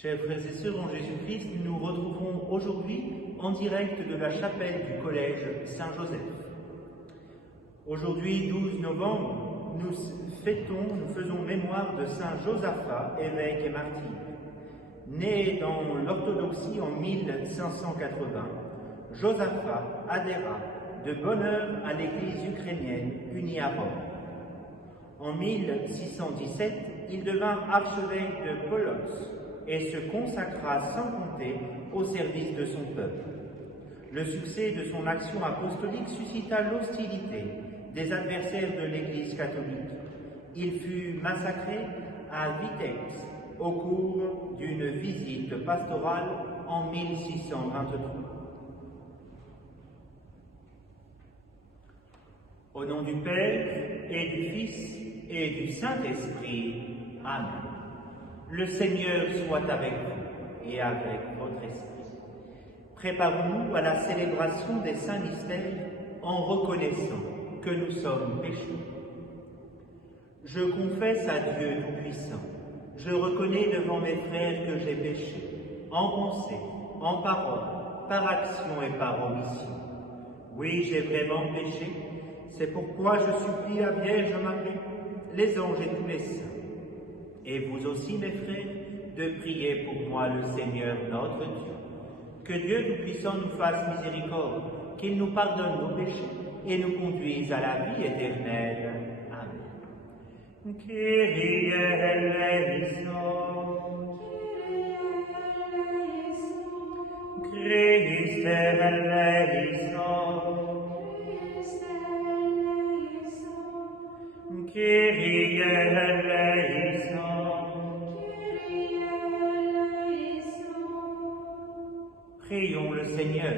Chers frères et sœurs en Jésus-Christ, nous nous retrouvons aujourd'hui en direct de la chapelle du collège Saint-Joseph. Aujourd'hui, 12 novembre, nous faisons mémoire de Saint Josaphat, évêque et martyr. Né dans l'orthodoxie en 1580, Josaphat adhéra de bonne heure à l'Église ukrainienne unie à Rome. En 1617, il devint archevêque de Polotsk et se consacra sans compter au service de son peuple. Le succès de son action apostolique suscita l'hostilité des adversaires de l'Église catholique. Il fut massacré à Vitebsk au cours d'une visite pastorale en 1623. Au nom du Père et du Fils et du Saint-Esprit. Amen. Le Seigneur soit avec vous et avec votre esprit. Préparons-nous à la célébration des saints mystères en reconnaissant que nous sommes pécheurs. Je confesse à Dieu Tout-Puissant, je reconnais devant mes frères que j'ai péché, en pensée, en parole, par action et par omission. Oui, j'ai vraiment péché, c'est pourquoi je supplie la Vierge Marie, les anges et tous les saints, et vous aussi, mes frères, de prier pour moi le Seigneur notre Dieu. Que Dieu Tout-Puissant nous fasse miséricorde, qu'il nous pardonne nos péchés et nous conduise à la vie éternelle. Amen. Kyrie eleison. Christe eleison. Kyrie eleison. Prions le Seigneur.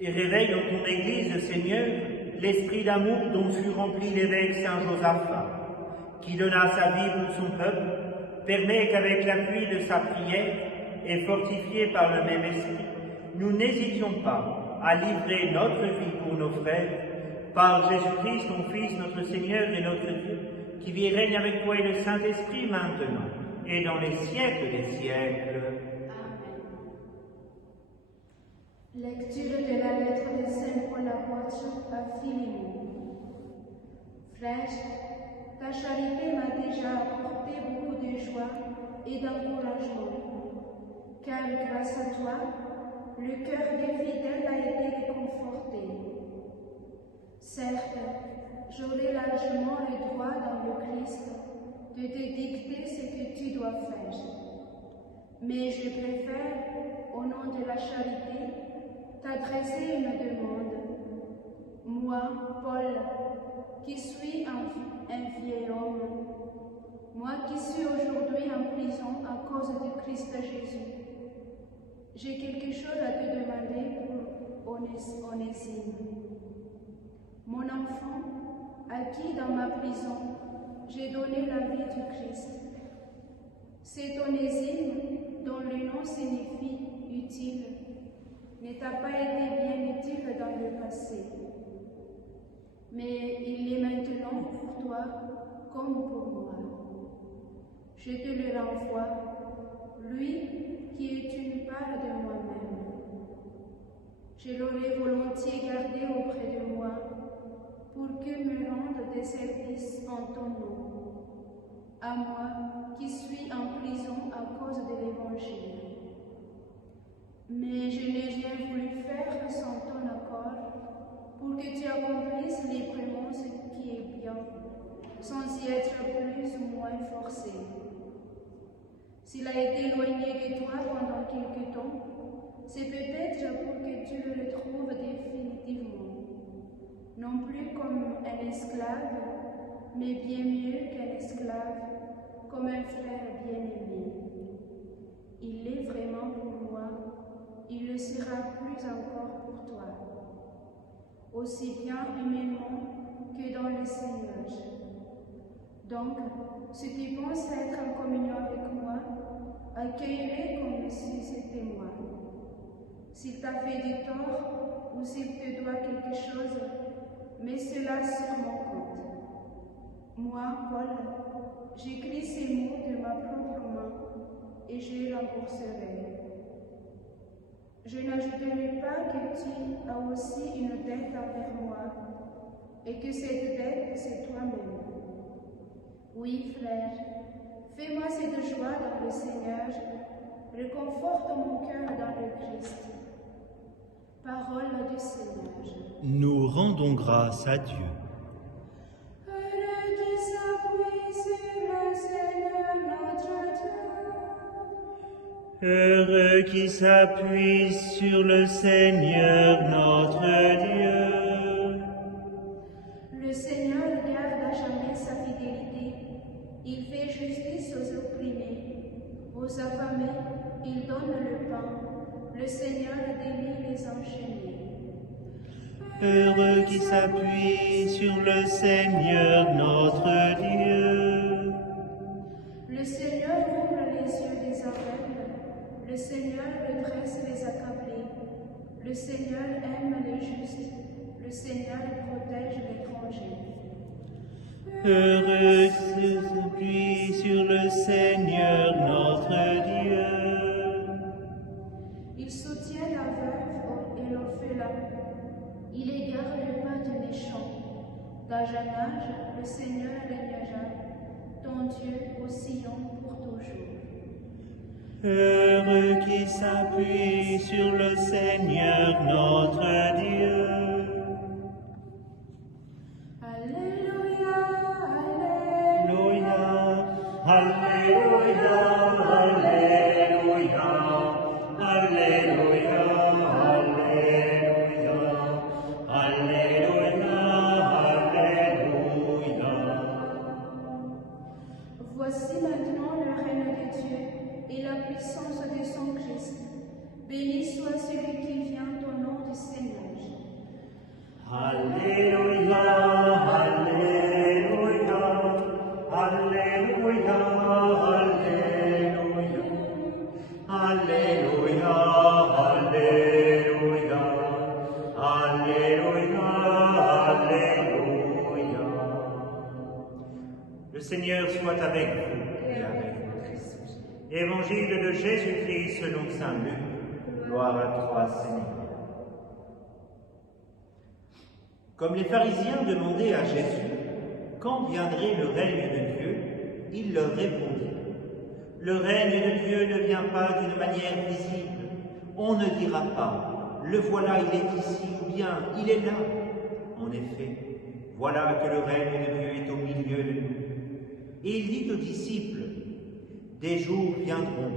Et réveille dans ton Église, Seigneur, l'esprit d'amour dont fut rempli l'évêque Saint Josaphat, qui donna sa vie pour son peuple, permet qu'avec l'appui de sa prière et fortifiés par le même esprit, nous n'hésitions pas à livrer notre vie pour nos frères, par Jésus-Christ, ton Fils, notre Seigneur et notre Dieu, qui vit et règne avec toi et le Saint-Esprit maintenant et dans les siècles des siècles. Amen. Lecture de la lettre de Saint Paul apôtre à Philémon. Frère, ta charité m'a déjà apporté beaucoup de joie et d'encouragement, car grâce à toi, le cœur des fidèles a été réconforté. Certes, j'aurai largement le droit dans le Christ de te dicter ce que tu dois faire. Mais je préfère, au nom de la charité, t'adresser une demande. Moi, Paul, qui suis un vieil homme, moi qui suis aujourd'hui en prison à cause de Christ Jésus, j'ai quelque chose à te demander pour Onésime, mon enfant, à qui dans ma prison j'ai donné la vie du Christ. Cet Onésime, dont le nom signifie utile, ne t'a pas été bien utile dans le passé, mais il est maintenant pour toi comme pour moi. Je te le renvoie, lui qui est une part de moi-même. Je l'aurais volontiers gardé auprès de moi pour qu'il me rende des services en ton nom, à moi qui suis en prison à cause de l'Évangile. Mais je n'ai rien voulu faire sans ton accord pour que tu accomplisses librement ce qui est bien, sans y être plus ou moins forcé. S'il a été éloigné de toi pendant quelque temps, c'est peut-être pour que tu le retrouves définitivement, non plus comme un esclave, mais bien mieux qu'un esclave, comme un frère bien-aimé. Il l'est vraiment pour moi, il le sera plus encore pour toi, aussi bien humainement que dans le Seigneur. Donc, si tu penses être en communion avec moi, accueille-le comme si c'était moi. S'il t'a fait du tort ou s'il te doit quelque chose, mets cela sur mon compte. Moi, Paul, j'écris ces mots de ma propre main et je les rembourserai. Je n'ajouterai pas que tu as aussi une dette envers moi et que cette dette, c'est toi-même. Oui, frère, fais-moi cette joie dans le Seigneur, réconforte mon cœur dans le Christ. Parole du Seigneur. Nous rendons grâce à Dieu. Heureux qui s'appuie sur le Seigneur notre Dieu. Heureux qui s'appuie sur le Seigneur notre Dieu. Le Seigneur garde à jamais sa fidélité. Il fait justice aux opprimés. Aux affamés, il donne le pain. Le Seigneur délie les enchaînés. Heureux qui s'appuie sur le Seigneur notre Dieu. Le Seigneur ouvre les yeux des aveugles. Le Seigneur redresse les accablés. Le Seigneur aime les justes. Le Seigneur protège l'étranger. Heureux qui s'appuie sur le Seigneur notre Dieu. Il soutient la veuve et l'orphelin. Il égare le pas du méchant. D'âge en âge, le Seigneur régnera, ton Dieu au Sion pour toujours. Heureux qui s'appuie sur le Seigneur notre Dieu. Alléluia, Alléluia, Alléluia, Alléluia, Alléluia, Alléluia, Alléluia, Alléluia. Voici maintenant le règne de Dieu et la puissance de son Christ. Béni soit celui qui vient au nom du Seigneur. Alléluia, Alléluia, Alléluia, Alléluia, Alléluia, Alléluia, Alléluia, Alléluia. Le Seigneur soit avec vous et avec votre esprit. Évangile de Jésus-Christ selon saint Luc. Gloire à toi, Seigneur. Comme les pharisiens demandaient à Jésus quand viendrait le règne de Dieu, il leur répondit: le règne de Dieu ne vient pas d'une manière visible. On ne dira pas: le voilà, il est ici, ou bien il est là. En effet, voilà que le règne de Dieu est au milieu de nous. Et il dit aux disciples: des jours viendront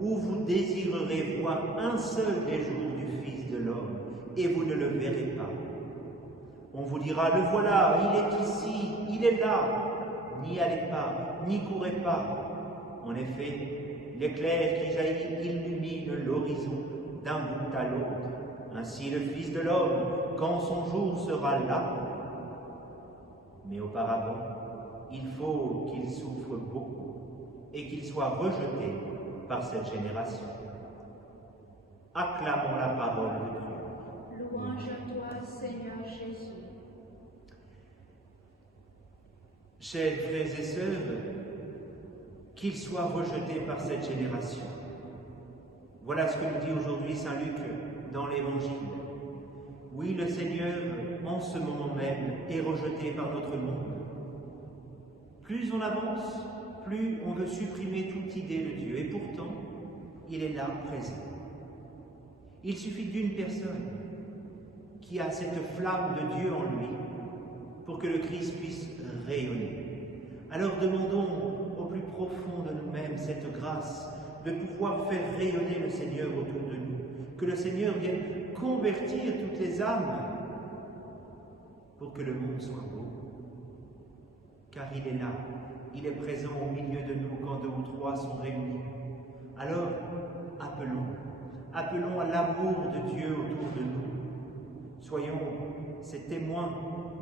où vous désirerez voir un seul des jours du Fils de l'homme, et vous ne le verrez pas. On vous dira: le voilà, il est ici, il est là. N'y allez pas, n'y courez pas. En effet, l'éclair qui jaillit illumine l'horizon d'un bout à l'autre. Ainsi le Fils de l'homme, quand son jour sera là. Mais auparavant, il faut qu'il souffre beaucoup et qu'il soit rejeté par cette génération. Acclamons la parole de Dieu. Louange à toi, Seigneur Jésus. Chers frères et sœurs, qu'il soit rejeté par cette génération. Voilà ce que nous dit aujourd'hui saint Luc dans l'Évangile. Oui, le Seigneur, en ce moment même, est rejeté par notre monde. Plus on avance, plus on veut supprimer toute idée de Dieu. Et pourtant, il est là, présent. Il suffit d'une personne qui a cette flamme de Dieu en lui pour que le Christ puisse rayonner. Alors demandons au plus profond de nous-mêmes cette grâce de pouvoir faire rayonner le Seigneur autour de nous, que le Seigneur vienne convertir toutes les âmes pour que le monde soit beau. Car il est là, il est présent au milieu de nous quand deux ou trois sont réunis. Alors, appelons à l'amour de Dieu autour de nous. Soyons ces témoins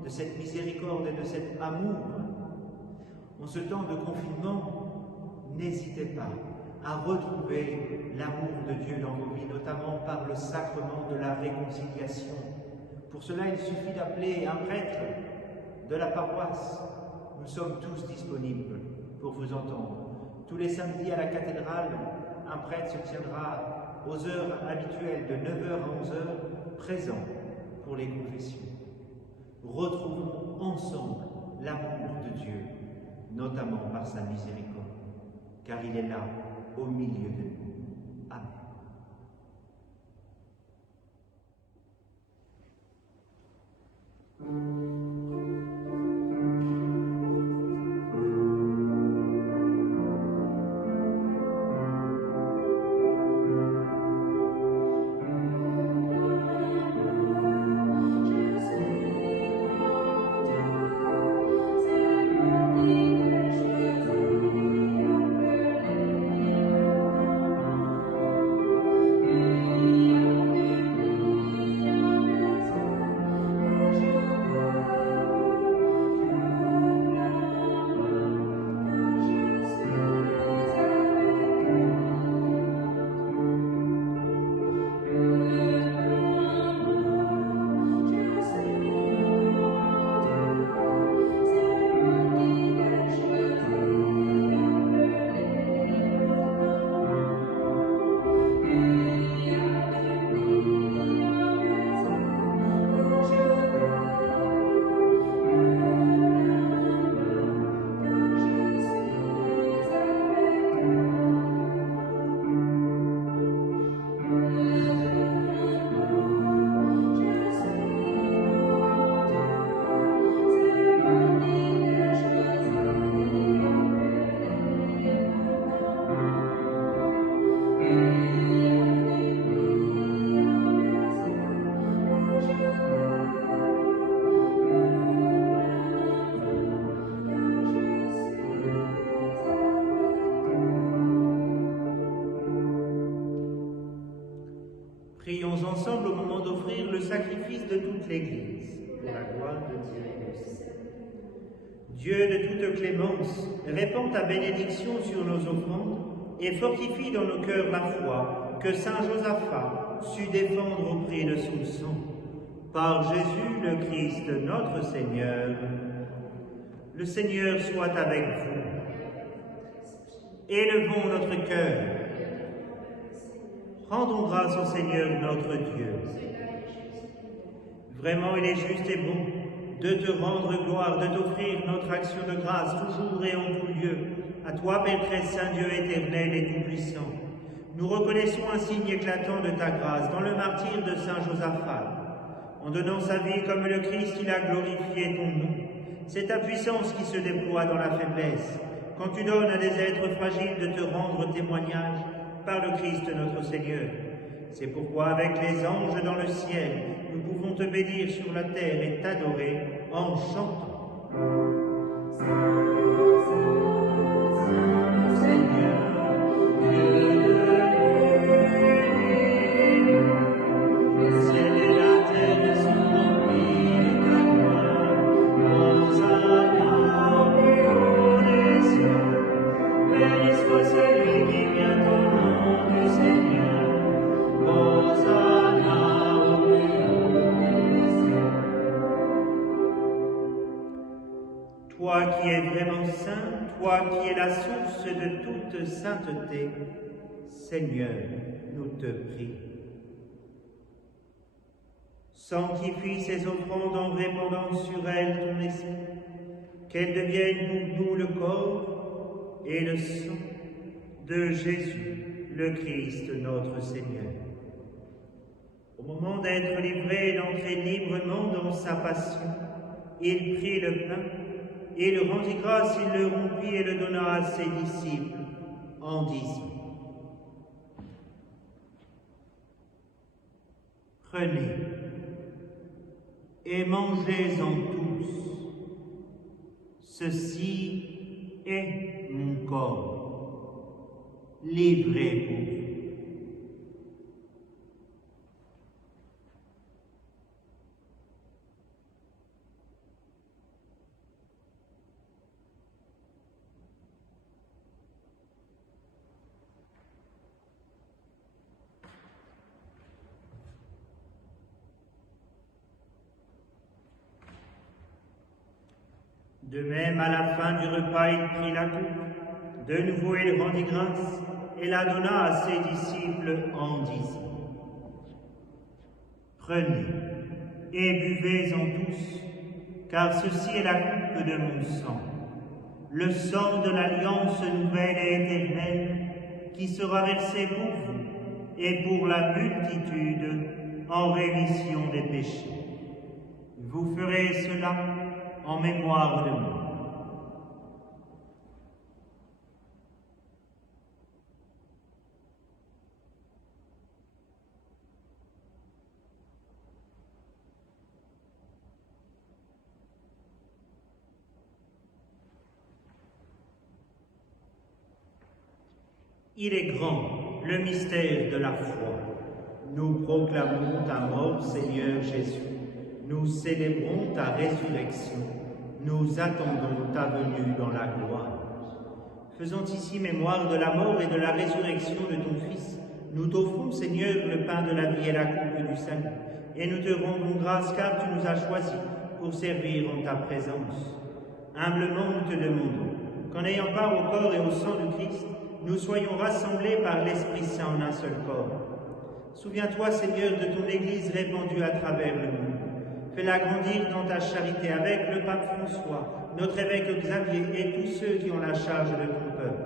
de cette miséricorde et de cet amour. En ce temps de confinement, n'hésitez pas à retrouver l'amour de Dieu dans vos vies, notamment par le sacrement de la réconciliation. Pour cela, il suffit d'appeler un prêtre de la paroisse nous sommes tous disponibles pour vous entendre. Tous les samedis à la cathédrale, un prêtre se tiendra aux heures habituelles de 9h à 11h, présent pour les confessions. Retrouvons ensemble l'amour de Dieu, notamment par sa miséricorde, car il est là, au milieu de nous. Amen. Prions ensemble au moment d'offrir le sacrifice de toute l'Église, pour la gloire de Dieu. Dieu de toute clémence, répand ta bénédiction sur nos offrandes et fortifie dans nos cœurs la foi que saint Josaphat sut défendre au prix de son sang. Par Jésus le Christ, notre Seigneur. Le Seigneur soit avec vous. Élevons notre cœur. Rendons grâce au Seigneur notre Dieu. Vraiment, il est juste et bon de te rendre gloire, de t'offrir notre action de grâce, toujours et en tout lieu, à toi, Père très saint, Dieu éternel et tout-puissant. Nous reconnaissons un signe éclatant de ta grâce dans le martyre de saint Josaphat. En donnant sa vie comme le Christ, il a glorifié ton nom. C'est ta puissance qui se déploie dans la faiblesse, quand tu donnes à des êtres fragiles de te rendre témoignage par le Christ notre Seigneur. C'est pourquoi avec les anges dans le ciel, nous pouvons te bénir sur la terre et t'adorer en chantant. Seigneur, Dieu de l'univers, le ciel et la terre sont remplis de ta gloire. Hosanna au plus haut des cieux. Béni soit celui qui vient au nom du Seigneur. Hosanna au plus haut des cieux. Toi qui es vraiment saint, toi qui es la source de toute sainteté, Seigneur, nous te prions. Sanctifie ces offrandes en répandant sur elles ton esprit, qu'elles deviennent pour nous le corps et le sang de Jésus, le Christ notre Seigneur. Au moment d'être livré et d'entrer librement dans sa passion, il prit le pain, et le rendit grâce, il le rompit et le donna à ses disciples en disant: Prenez et mangez-en tous. Ceci est mon corps, livré pour vous. De même, à la fin du repas, il prit la coupe. De nouveau, il rendit grâce et la donna à ses disciples en disant: Prenez et buvez-en tous, car ceci est la coupe de mon sang, le sang de l'alliance nouvelle et éternelle, qui sera versé pour vous et pour la multitude en rémission des péchés. Vous ferez cela en mémoire de moi. Il est grand, le mystère de la foi. Nous proclamons ta mort, Seigneur Jésus. Nous célébrons ta résurrection. Nous attendons ta venue dans la gloire. Faisant ici mémoire de la mort et de la résurrection de ton Fils, nous t'offrons, Seigneur, le pain de la vie et la coupe du salut, et nous te rendons grâce car tu nous as choisis pour servir en ta présence. Humblement, nous te demandons qu'en ayant part au corps et au sang du Christ, nous soyons rassemblés par l'Esprit Saint en un seul corps. Souviens-toi, Seigneur, de ton Église répandue à travers le monde. Fais-la grandir dans ta charité avec le pape François, notre évêque Xavier et tous ceux qui ont la charge de ton peuple.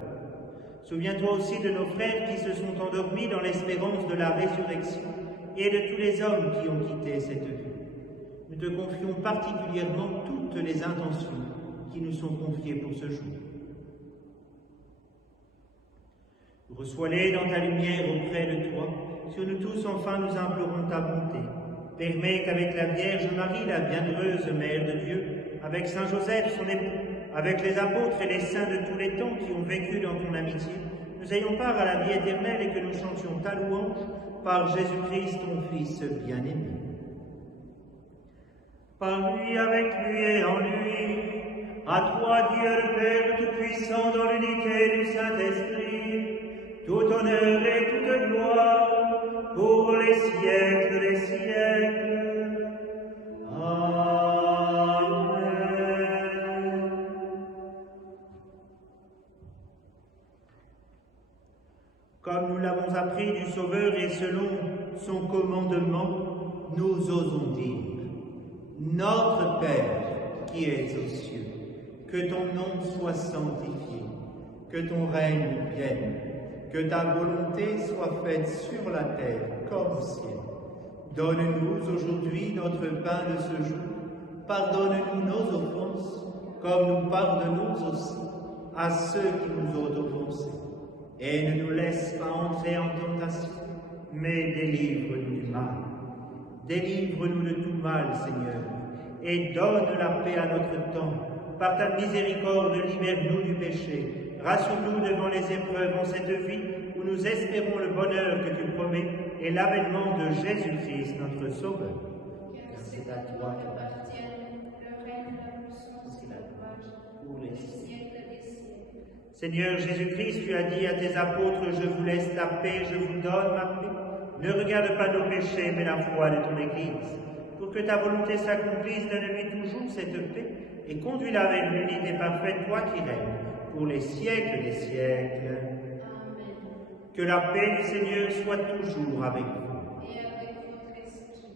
Souviens-toi aussi de nos frères qui se sont endormis dans l'espérance de la résurrection et de tous les hommes qui ont quitté cette vie. Nous te confions particulièrement toutes les intentions qui nous sont confiées pour ce jour. Reçois-les dans ta lumière auprès de toi. Sur nous tous, enfin, nous implorons ta bonté. Permets qu'avec la Vierge Marie, la bienheureuse Mère de Dieu, avec Saint Joseph, son époux, avec les apôtres et les saints de tous les temps qui ont vécu dans ton amitié, nous ayons part à la vie éternelle et que nous chantions ta louange par Jésus-Christ, ton Fils bien-aimé. Par lui, avec lui et en lui, à toi, Dieu le Père Tout-Puissant, dans l'unité du Saint-Esprit, tout honneur et toute gloire, pour les siècles des siècles. Amen. Comme nous l'avons appris du Sauveur et selon son commandement, nous osons dire: Notre Père qui es aux cieux, que ton nom soit sanctifié, que ton règne vienne, que ta volonté soit faite sur la terre comme au ciel. Donne-nous aujourd'hui notre pain de ce jour. Pardonne-nous nos offenses, comme nous pardonnons aussi à ceux qui nous ont offensés. Et ne nous laisse pas entrer en tentation, mais délivre-nous du mal. Délivre-nous de tout mal, Seigneur, et donne la paix à notre temps. Par ta miséricorde, libère-nous du péché. Rassure-nous devant les épreuves en cette vie où nous espérons le bonheur que tu promets et l'avènement de Jésus-Christ, notre Sauveur. Car c'est à toi qu'appartiennent le règne, la puissance et la gloire pour les siècles des siècles. Seigneur Jésus-Christ, tu as dit à tes apôtres: Je vous laisse la paix, je vous donne ma paix. Ne regarde pas nos péchés, mais la foi de ton Église. Pour que ta volonté s'accomplisse, donne-lui toujours cette paix et conduis-la avec l'unité parfaite, toi qui règnes pour les siècles des siècles. Amen. Que la paix du Seigneur soit toujours avec vous. Et avec votre esprit.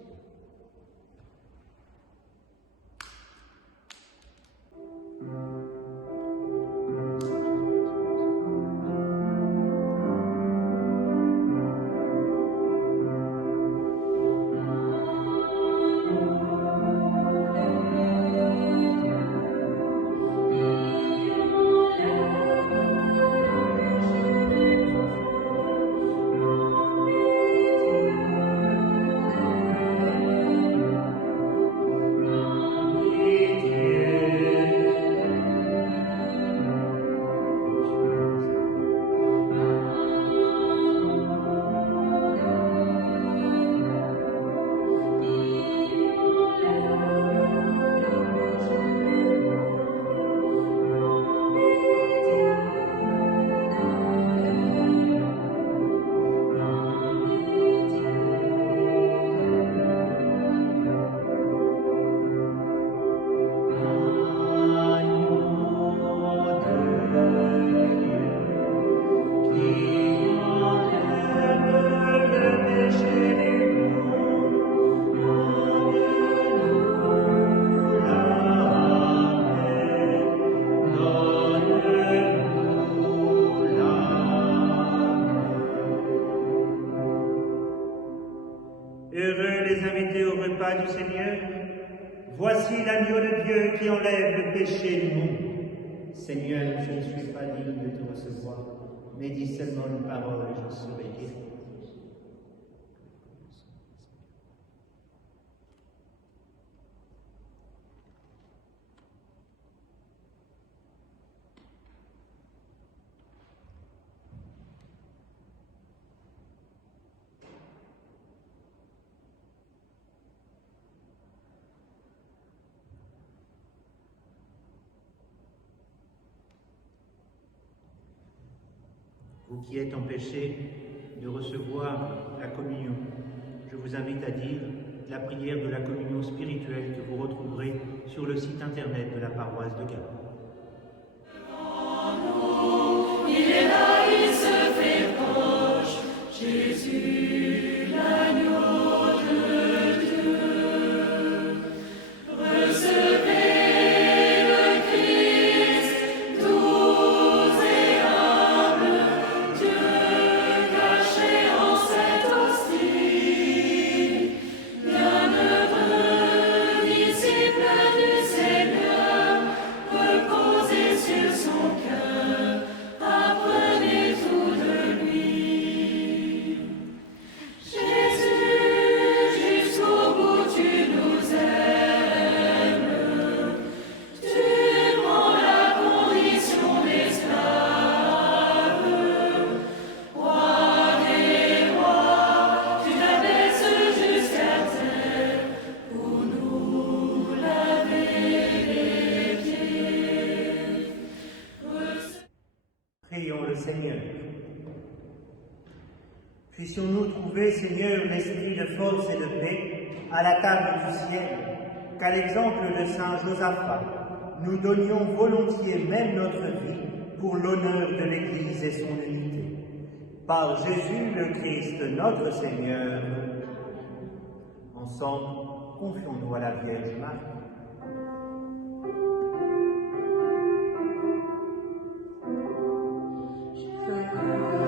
Amen. Heureux les invités au repas du Seigneur. Voici l'agneau de Dieu qui enlève le péché du monde. Seigneur, je ne suis pas digne de te recevoir, mais dis seulement une parole et je serai guéri. Vous qui êtes empêchés de recevoir la communion, je vous invite à dire la prière de la communion spirituelle que vous retrouverez sur le site internet de la paroisse de Gap. Il est là, il se fait proche, Jésus, l'agneau de Dieu. Recevez le Christ, doux et humble, Dieu caché en cette hostie. Bienheureux disciple du Seigneur, reposez sur son cœur, apprenez tout de lui. Jésus, jusqu'au bout tu nous aimes, tu prends la condition d'esclave. Roi des rois, tu t'abaisses jusqu'à terre pour nous laver les pieds. Prions le Seigneur. Puissions-nous trouver, Seigneur, l'esprit de force et de paix à la table du ciel, qu'à l'exemple de Saint Josaphat, nous donnions volontiers même notre vie pour l'honneur de l'Église et son unité. Par Jésus le Christ, notre Seigneur. Ensemble, confions-nous à la Vierge Marie.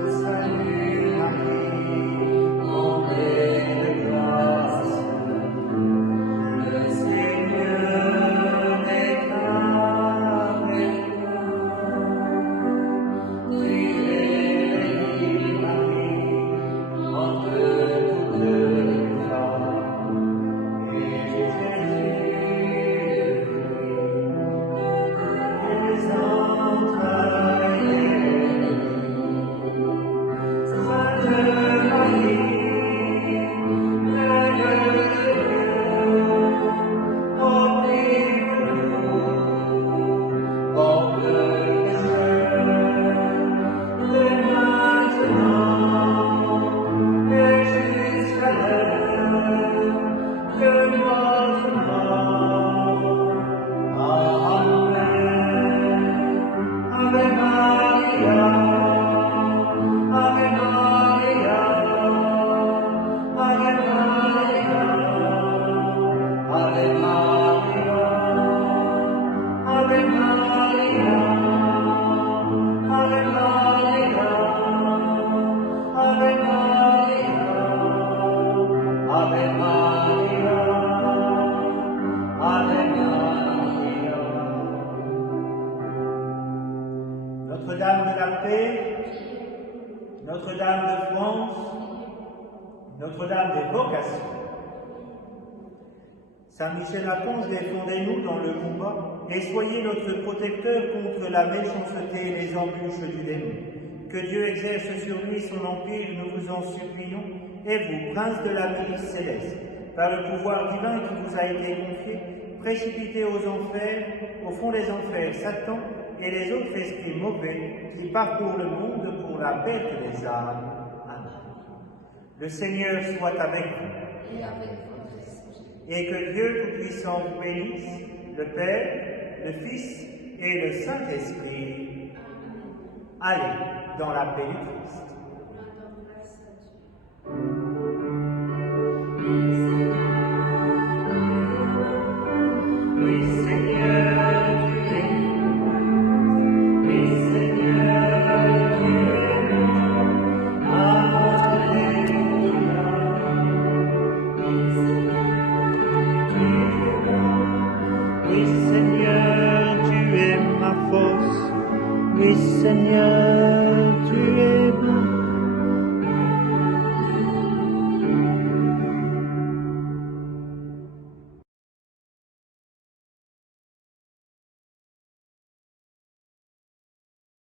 Salut Marie, comblée de grâce, le Seigneur est avec toi. Bénie Marie, entre toutes les femmes, et Jésus, les entrailles. Sainte Marie, Mère de Dieu, ô prie pour nous, pauvres pécheurs, dès maintenant et jusqu'à l'heure de notre mort. Amen. Ave Maria. Ave Maria, Ave Maria, Ave Maria, Ave Maria, Ave Maria, Ave Maria, Ave Maria, Ave Maria. Notre-Dame de la paix, Notre-Dame de France, Notre-Dame des vocations. Saint Michel Archange, défendez-nous dans le combat et soyez notre protecteur contre la méchanceté et les embûches du démon. Que Dieu exerce sur lui son empire, nous vous en supplions, et vous, prince de la milice céleste, par le pouvoir divin qui vous a été confié, précipitez aux enfers, au fond des enfers, Satan et les autres esprits mauvais qui parcourent le monde pour la perte des âmes. Amen. Le Seigneur soit avec vous. Et avec votre esprit. Et que Dieu Tout-Puissant vous bénisse, le Père, le Fils et le Saint-Esprit. Amen. Allez dans la paix du Christ.